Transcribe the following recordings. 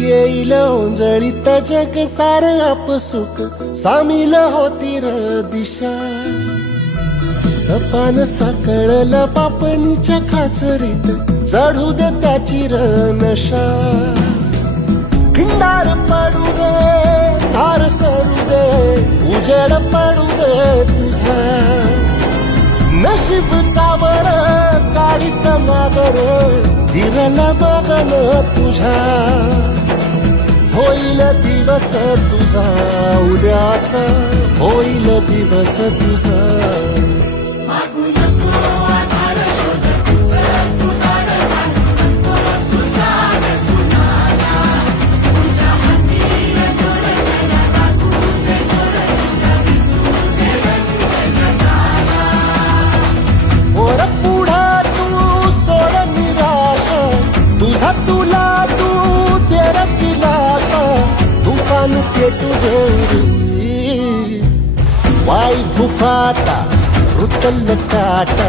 येईल ओंजळीत जग सार आपसुक सामील होती र दिशा सपान साकळलं पापणीच्या खाचरीत चढू दे त्याची र नशा खिंडार पडू दे धार सरू दे उजेड पडू दे तुझा नशीब चावर गाडीत मागर दिरल बगल तुझा होईल दिवस तुझा उद्याचा होईल दिवस तुझा तुला तू तेरा दिलासा तूफान पेटू दे वाई फुफाटा रुतल काटा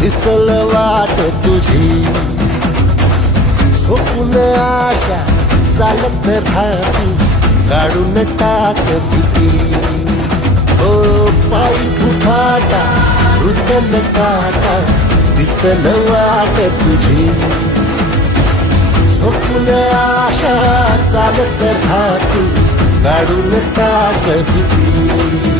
दिसल वाट तुझी झोपून आशा चालत राहती काढून टाक भीती ओ पायी फुफाटा रुतल काटा दिसल वाट तुझी झोपून आशा चालत राहती काढून टाक भीती